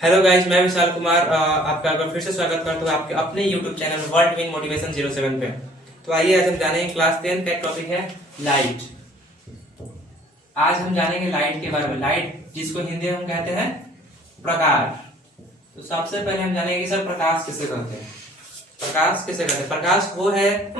Hello guys, मैं विशाल कुमार आपका एक बार फिर से स्वागत करता हूँ आपके अपने YouTube channel world wing motivation 07 पे। तो आइए आज हम जानेंगे क्लास 10 का एक टॉपिक है लाइट। आज हम जानेंगे लाइट के बारे में। लाइट जिसको हिंदी में हम कहते हैं प्रकाश। तो सबसे पहले हम जानेंगे कि सर प्रकाश किसे कहते हैं। प्रकाश किसे कहते हैं? प्रकाश वो है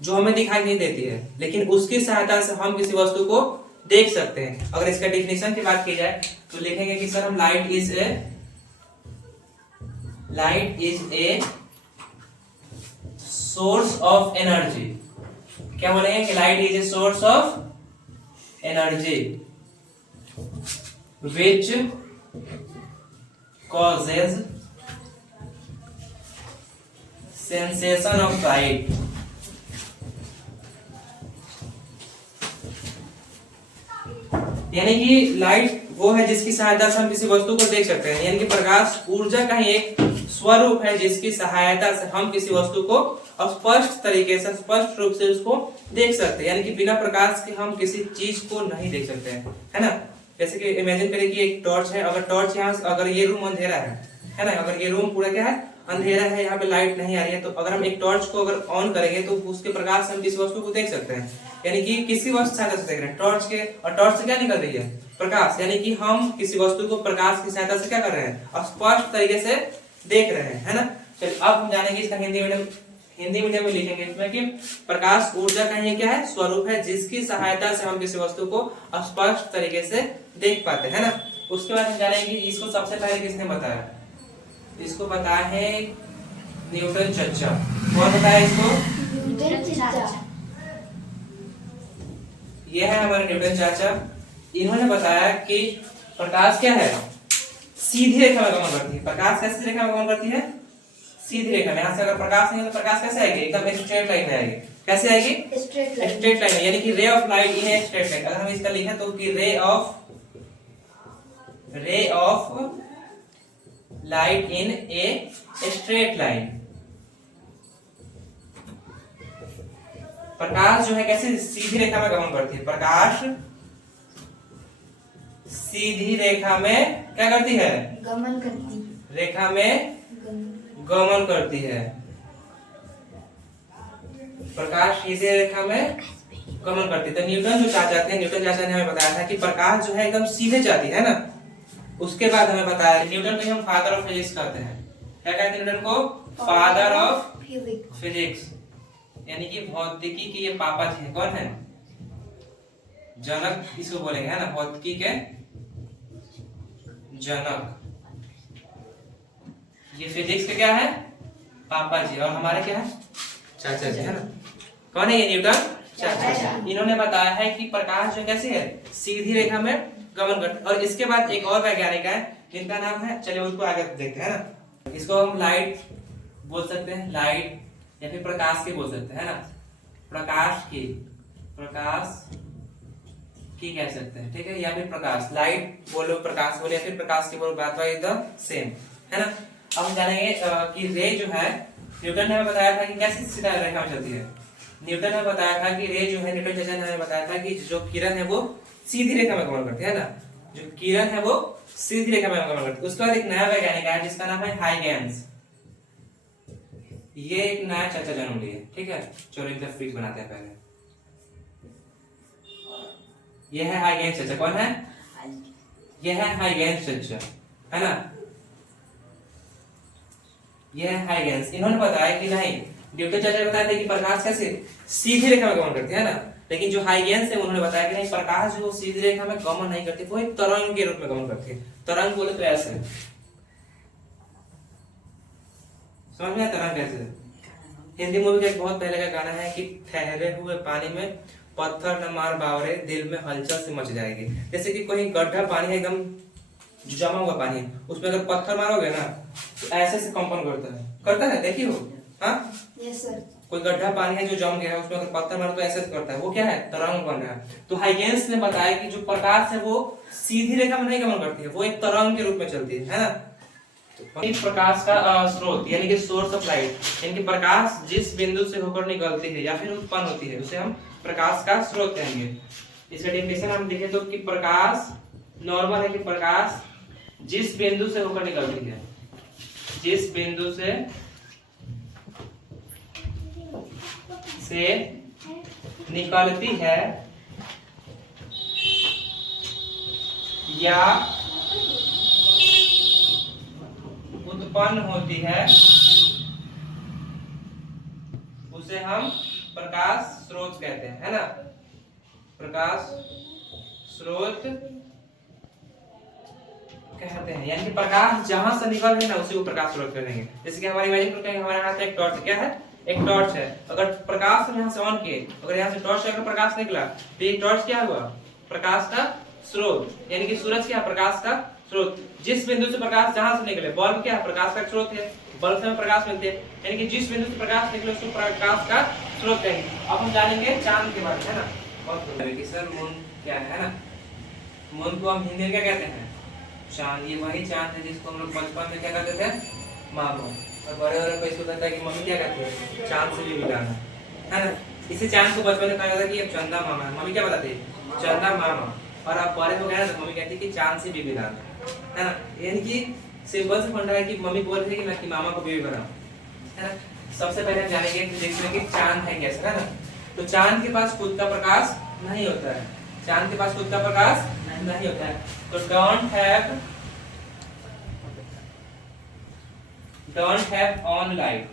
जो हमें दिखाई नहीं देती है, लेकिन उसकी सहायता से हम किसी वस्तु को देख सकते हैं। अगर इसका डिफिनेशन की बात की जाए तो लिखेंगे कि सर हम light is a source of energy. क्या बोलेंगे कि light is a source of energy which causes sensation of sight। यानी कि लाइट वो है जिसकी सहायता से हम किसी वस्तु को देख सकते हैं। यानी कि प्रकाश ऊर्जा का ही एक स्वरूप है जिसकी सहायता से हम किसी वस्तु को स्पष्ट तरीके से, स्पष्ट रूप से उसको देख सकते हैं। यानी कि बिना प्रकाश के हम किसी चीज को नहीं देख सकते हैं, है ना। जैसे कि इमेजिन करें कि एक टॉर्च है। अगर टॉर्च यहाँ, अगर ये रूम अंधेरा है ना, अगर ये रूम पूरा क्या है, अंधेरा है, यहाँ पे लाइट नहीं आ रही है, तो अगर हम एक टॉर्च को अगर ऑन करेंगे तो उसके प्रकाश से हम किसी वस्तु को देख सकते हैं। यानी कि किसी वस्तु सहायता से देख रहे हैं टॉर्च के, और टॉर्च से क्या निकल रही है, प्रकाश। यानी कि हम किसी वस्तु को प्रकाश की सहायता से क्या कर रहे हैं, स्पष्ट तरीके से देख रहे हैं, है ना। चलिए अब हम जानेंगे इसका हिंदी मीडियम में लिखेंगे इसमें कि प्रकाश ऊर्जा का ये क्या है, स्वरूप है जिसकी सहायता से हम किसी वस्तु को स्पष्ट तरीके से देख पाते हैं ना। उसके बाद हम जानेंगे इसको सबसे पहले किसने बताया। इसको बताया है न्यूटन चाचा। कौन बताया इसको? न्यूटन चाचा। ये है हमारे न्यूटन चाचा। इन्होंने बताया कि प्रकाश क्या है, सीधी रेखा में गमन करती है। प्रकाश कैसी रेखा में गमन करती है? सीधी रेखा में। यहाँ से अगर प्रकाश नहीं है तो प्रकाश कैसे आएगी, एकदम स्ट्रेट लाइन में आएगी। कैसे आएगी? स्ट्रेट लाइन में। यानी कि ray of light in a straight line. अगर हम इसका लिखें तो कि ray of light in a straight line. प्रकाश जो है कैसे सीधी रेखा में गमन करती है। प्रकाश सीधी रेखा में क्या करती है, गमन करती, रेखा में गमन करती है। प्रकाश सीधी रेखा में गमन करती है। तो न्यूटन जो चाचा थे, न्यूटन चाचा ने हमें बताया था कि प्रकाश जो है एकदम सीधे जाती है ना। उसके बाद हमें बताया न्यूटन को हम फादर ऑफ फिजिक्स कहते हैं। क्या कहते हैं न्यूटन को? Father of physics. यानी कि भौतिकी के ये पापा जी हैं। कौन है? जनक इसको बोलेंगे, है ना, भौतिकी के जनक। ये फिजिक्स के क्या है, पापा जी, और हमारे क्या है, चाचा जी, है ना। कौन है ये? न्यूटन चाचा। इन्होंने बताया है कि प्रकाश जो कैसी है, सीधी रेखा में गमन करती है। और इसके बाद एक और वैज्ञानिक है जिनका नाम है, चलिए उसको आगे देखते हैं ना। इसको हम लाइट बोल सकते हैं, लाइट, या फिर प्रकाश की बोल सकते हैं, है ना। प्रकाश की कह सकते हैं, ठीक है। या फिर प्रकाश, लाइट बोलो, प्रकाश बोलो, या फिर प्रकाश की बोलो, बात इज द सेम, है ना। अब हम जानेंगे कि रे जो है, न्यूटन ने हमें बताया था कि कैसी सीधा रेखा में चलती है। न्यूटन ने बताया था कि रे जो है, न्यूटन चाचा ने हमें बताया था कि जो किरण है वो सीधी रेखा में गमन करती है ना। जो किरण है वो सीधी रेखा में गमन करती है। उसके बाद एक नया वैज्ञानिक है जिसका नाम है हाइगेंस। ये एक नया चाचा जन्म लिए, ठीक है। चलो एक फ्रिज बनाते हैं पहले। ये है हाइगेंस चाचा। कौन है? ये है हाइगेंस चाचा, है ना। ये है हाइगेंस। इन्होंने बताया कि नहीं, न्यूटन चाचा ने बताया था कि प्रकाश कैसे सीधी रेखा में गमन करती है ना। लेकिन जो हाइगेंस है उन्होंने बताया कि नहीं, प्रकाश जो सीधी रेखा में गमन नहीं करती, वो एक तरंग के रूप में गमन करती है। तरंग बोले तो ऐसे, समझ में? तरंग कैसे? हिंदी मूवी का एक बहुत पहले का गाना है कि ठहरे हुए पानी में पत्थर न मार बावरे, दिल में हलचल से मच जाएगी। जैसे कि कोई गड्ढा पानी है, एकदम जो जमा हुआ पानी है, उसमें अगर पत्थर मारोगे ना तो ऐसे से कंपन करता है, देखिए हो। हाँ, यस सर। कोई गड्ढा पानी है जो जम गया है, उसमें अगर पत्थर मारो तो ऐसे करता है, वो क्या है, तरंग बन रहा है। तो हाइगेंस ने बताया कि जो प्रकाश है वो सीधी रेखा में नहीं गमन करती है, वो एक तरंग के रूप में चलती है ना। तो प्रकाश का स्रोत यानी कि सोर्स ऑफ लाइट, यानी कि प्रकाश जिस बिंदु से होकर निकलती है या फिर उत्पन्न होती है उसे हम प्रकाश का स्रोत कहेंगे। इसका डेफिनेशन हम देखें तो कि प्रकाश नॉर्मल है कि प्रकाश जिस बिंदु से होकर निकलती है, जिस बिंदु से निकलती है या उत्पन्न होती है उसे हम प्रकाश स्रोत कहते हैं, है ना। प्रकाश स्रोत कहते हैं, यानी कि प्रकाश जहां से निकल रही है ना उसी को प्रकाश स्रोत कहेंगे। जैसे कि हमारी इमेजिन करते हैं हमारे हाथ में एक टॉर्च, क्या है, एक टॉर्च है। अगर प्रकाश हम यहाँ से ऑन किए, अगर यहाँ से टॉर्च से अगर प्रकाश निकला तो ये टॉर्च क्या हुआ, प्रकाश का स्रोत, यानी कि सूरज क्या, प्रकाश का स्रोत। जिस बिंदु से प्रकाश जहां से निकले, बल्ब क्या है, प्रकाश का स्रोत है, बल्ब से हमें प्रकाश मिलते हैं, यानी कि जिस बिंदु से प्रकाश निकले उसको प्रकाश का स्रोत कहेंगे। अब हम जानेंगे चांद के बारे में, है ना। बहुत कि सर मून क्या है ना, मून को हम हिंदी में क्या कहते हैं, चांद। ये वही चांद है जिसको हम लोग बचपन में क्या कहते थे, मामा। और बड़े बड़े को इसको कहता है कि मम्मी क्या कहती है, चांद से भी मिलाना, है ना। इसी चांद को बचपन में कहा जाता है कि ये चंदा मामा है, मम्मी क्या बताती है, चंदा मामा। और अब बड़े हो गए ना तो मम्मी कहती है कि चांद से भी मिलाना, है ना। यानी कि सिंपल से फंडा है कि मम्मी बोल रही है कि ना कि मामा को बेबी बनाओ, है ना। सबसे पहले हम जानेंगे देखते हैं कि चांद है कैसा, है ना। तो चांद के पास खुद का प्रकाश नहीं होता है, चांद के पास खुद का प्रकाश नहीं होता है। तो don't have on light,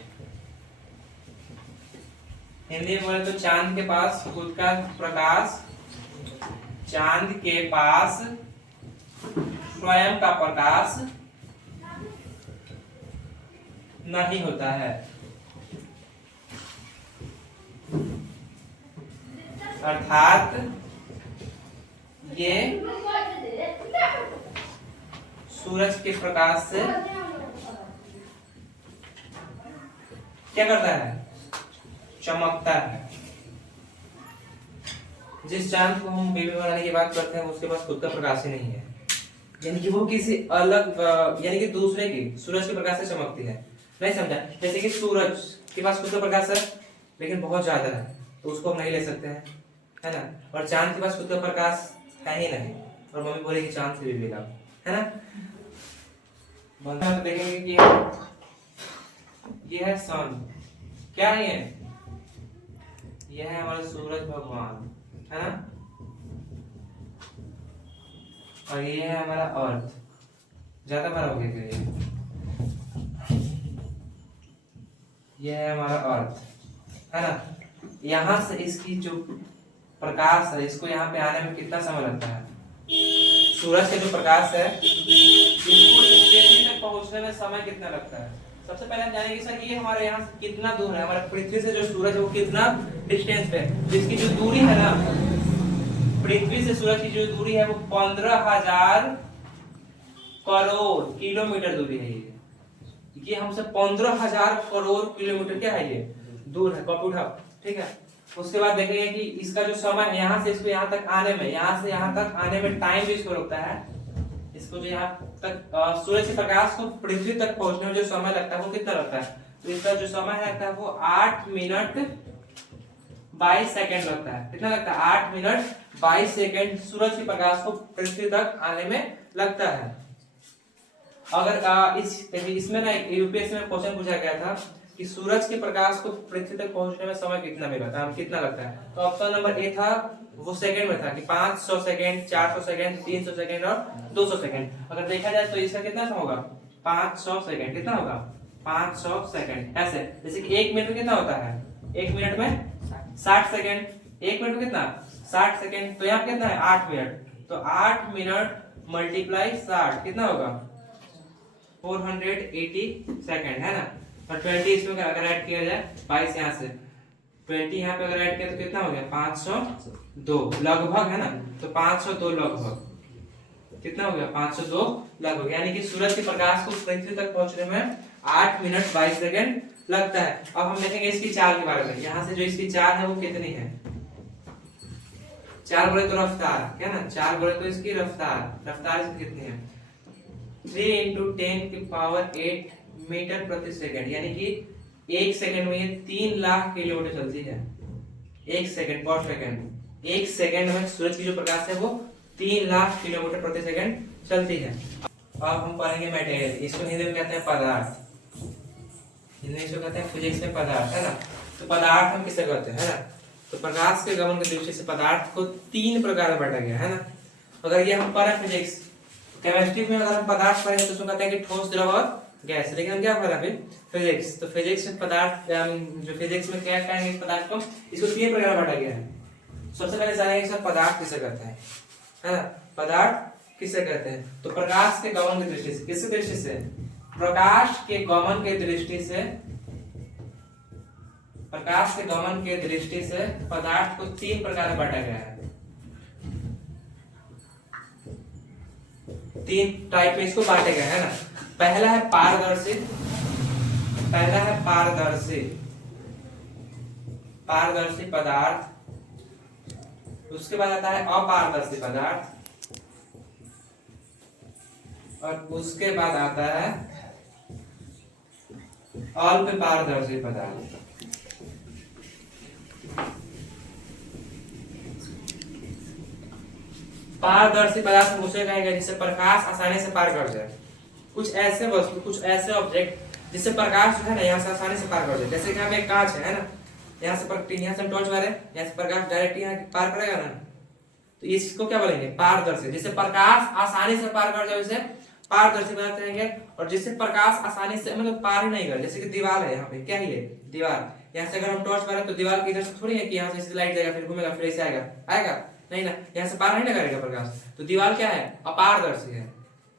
Hindi में बोले तो चांद के पास खुद का प्रकाश, चांद के पास स्वयं का प्रकाश नहीं होता है। अर्थात ये सूरज के प्रकाश से क्या करता है, चमकता है। जिस चांद को हम बेबी बनाने की बात करते हैं उसके पास खुद का प्रकाश ही नहीं है, यानी कि वो किसी अलग यानी कि दूसरे की सूरज के प्रकाश से चमकती है। नहीं समझा, जैसे कि सूरज के पास खुद का प्रकाश है लेकिन बहुत ज्यादा है तो उसको हम नहीं ले सकते हैं, है ना। और चांद के पास खुद का प्रकाश है ही नहीं और मम्मी बोले कि चांद से भी मिला, है ना। तो देखेंगे कि ये है सन, क्या है ये है हमारा सूरज भगवान, है ना। और ये है हमारा अर्थ, ज्यादा बड़ा हो गया ये है हमारा अर्थ, है ना। यहाँ से इसकी जो प्रकाश है इसको यहाँ पे आने में कितना समय लगता है, सूरज का जो प्रकाश है इसको इस पृथ्वी तक पहुंचने में समय कितना लगता है। सबसे पहले हम जानेंगे सर ये हमारे यहाँ से कितना दूर है, हमारा पृथ्वी से जो सूरज है वो कितना डिस्टेंस पे, जिसकी जो दूरी है ना पृथ्वी से सूरज की जो दूरी है वो 15,000 करोड़ किलोमीटर दूरी है। ये हमसे 15,000 करोड़ किलोमीटर क्या है ये दूर है, कॉपी उठाओ, ठीक है। उसके बाद देखेंगे कि इसका जो समय है यहाँ से इसको यहाँ तक आने में, यहाँ से यहाँ तक आने में टाइम भी इसको लगता है, इसको जो यहाँ तक सूरज के प्रकाश को पृथ्वी तक पहुंचने में जो समय लगता है वो कितना लगता है, तो इसका जो समय लगता है वो 8 मिनट 22 सेकंड लगता है। कितना लगता है, 8 मिनट 22 सेकंड सूरज के प्रकाश को पृथ्वी तक आने में लगता है। अगर इसमें ना यूपीएससी में क्वेश्चन पूछा गया था कि सूरज के प्रकाश को पृथ्वी तक पहुंचने में समय कितना मिला था, कितना लगता है, तो ऑप्शन नंबर ए था वो सेकंड में था कि 500 सेकंड, 400 सेकंड, 300 सेकंड और 200 सेकंड। अगर देखा जाए तो इसका कितना होगा, 500 सेकंड। कितना होगा, 500 सेकंड। ऐसे जैसे कि 1 मिनट में कितना होता है, 1 मिनट में 60 सेकंड, 1 मिनट में कितना 60 सेकंड, तो यहाँ कितना है 8 मिनट, तो 8 मिनट मल्टीप्लाई 60 कितना होगा 480 सेकंड, है ना। और 20 इसमें अगर ऐड किया जाए 22 यहाँ से 20 यहाँ पे अगर ऐड किया तो कितना हो गया 502 लगभग, है ना। तो 502 लगभग कितना हो गया 502 लगभग, यानी कि सूरज के प्रकाश को पृथ्वी तक पहुंचने में 8 मिनट 22 सेकंड लगता है। अब हम देखेंगे इसकी चाल के बारे में, यहाँ से जो इसकी चाल है वो कितनी है, चाल बोले तो रफ्तार, क्या ना, चाल बोले तो इसकी रफ्तार इसकी कितनी है 3 × 10 की पावर 8 मीटर प्रति सेकंड, यानी कि 1 सेकंड में ये 3 लाख किलोमीटर चलती है। 1 सेकंड पर सेकंड, 1 सेकंड में सूरज की जो प्रकाश है वो 3 लाख किलोमीटर प्रति सेकंड चलती है। अब हम पढ़ेंगे मटेरियल, इसको हिंदी में कहते हैं पदार्थ, हिंदी में इसको कहते हैं फिजिक्स में पदार्थ, है ना। तो पदार्थ हम किसे कहते हैं, है ना। तो प्रकाश के गमन की दृष्टि से पदार्थ को 3 प्रकार में बांटा गया है ना। अगर ये हम पढ़े फिजिक्स, केमिस्ट्री में अगर हम पदार्थ पढ़े तो उसमें कहते हैं कि ठोस, द्रव और गैस, लेकिन हम क्या पढ़ा फिर फिजिक्स, तो फिजिक्स में पदार्थ जो फिजिक्स में क्या कहेंगे इस पदार्थ को, इसको 3 प्रकार में बांटा गया है। सबसे पहले जानेंगे सर पदार्थ किसे कहते हैं, है ना। पदार्थ किसे कहते हैं, तो प्रकाश के गमन की दृष्टि से, किस दृष्टि से, प्रकाश के गमन की दृष्टि से, प्रकाश के गमन के दृष्टि से पदार्थ को 3 प्रकार में बांटा गया है। 3 टाइप में इसको बांटे गए है ना। पहला है पारदर्शी, पहला है पारदर्शी, पारदर्शी पदार्थ, उसके बाद आता है अपारदर्शी पदार्थ, और उसके बाद आता है अल्प पारदर्शी पदार्थ। पारदर्शी पदार्थ हम उसे कहेंगे जिससे प्रकाश आसानी से पार कर जाए। कुछ ऐसे वस्तु, कुछ ऐसे ऑब्जेक्ट जिससे प्रकाश जो है ना यहाँ से आसानी से पार कर जाए। जैसे कि हमें एक कांच है ना, यहाँ से हम टॉर्च मारे, यहाँ से प्रकाश डायरेक्ट यहाँ पार करेगा ना, तो इसको क्या बोलेंगे, पारदर्शी। जिससे प्रकाश आसानी से पार कर जाए उसे पारदर्शी पदार्थ कहेंगे। और जिससे प्रकाश आसानी से मतलब पार ही नहीं कर, जैसे कि दीवार है, यहाँ पे क्या ही है, दीवार, यहाँ से अगर हम टॉर्च मारे तो दीवार की इधर से थोड़ी है कि यहाँ से लाइट जाएगा फिर घूमेगा फिर ऐसे आएगा, आएगा नहीं ना, यहाँ से पार नहीं ना करेगा प्रकाश। तो दीवार क्या है, अपारदर्शी है।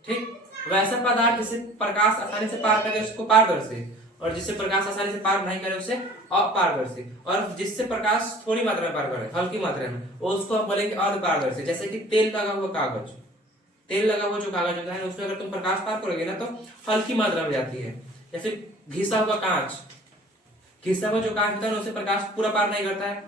ठीक, वैसा पदार्थ जिससे प्रकाश आसानी से पार करे उसको पारदर्शी, और जिससे प्रकाश आसानी से पार नहीं करे उसे अपारदर्शी, और जिससे प्रकाश थोड़ी मात्रा में पार करे, हल्की मात्रा में, उसको हम बोलेंगे अर्धपारदर्शी। जैसे कि तेल लगा हुआ कागज, तेल लगा हुआ जो कागज होता है उसमें अगर तुम प्रकाश पार करोगे ना तो हल्की मात्रा में जाती है। जैसे घिसा हुआ कांच, घिसा हुआ जो कांच होता है उसे प्रकाश पूरा पार नहीं करता है,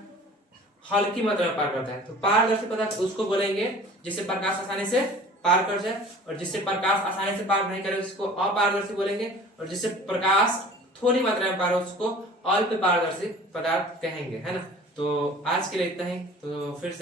हल्की मात्रा में पार करता है। तो पारदर्शी पदार्थ उसको बोलेंगे जिससे प्रकाश आसानी से पार कर जाए, और जिससे प्रकाश आसानी से पार नहीं करे उसको अपारदर्शी बोलेंगे, और जिससे प्रकाश थोड़ी मात्रा में पार हो उसको अल्प पारदर्शी पदार्थ कहेंगे, है ना। तो आज के लिए इतना ही, तो फिर से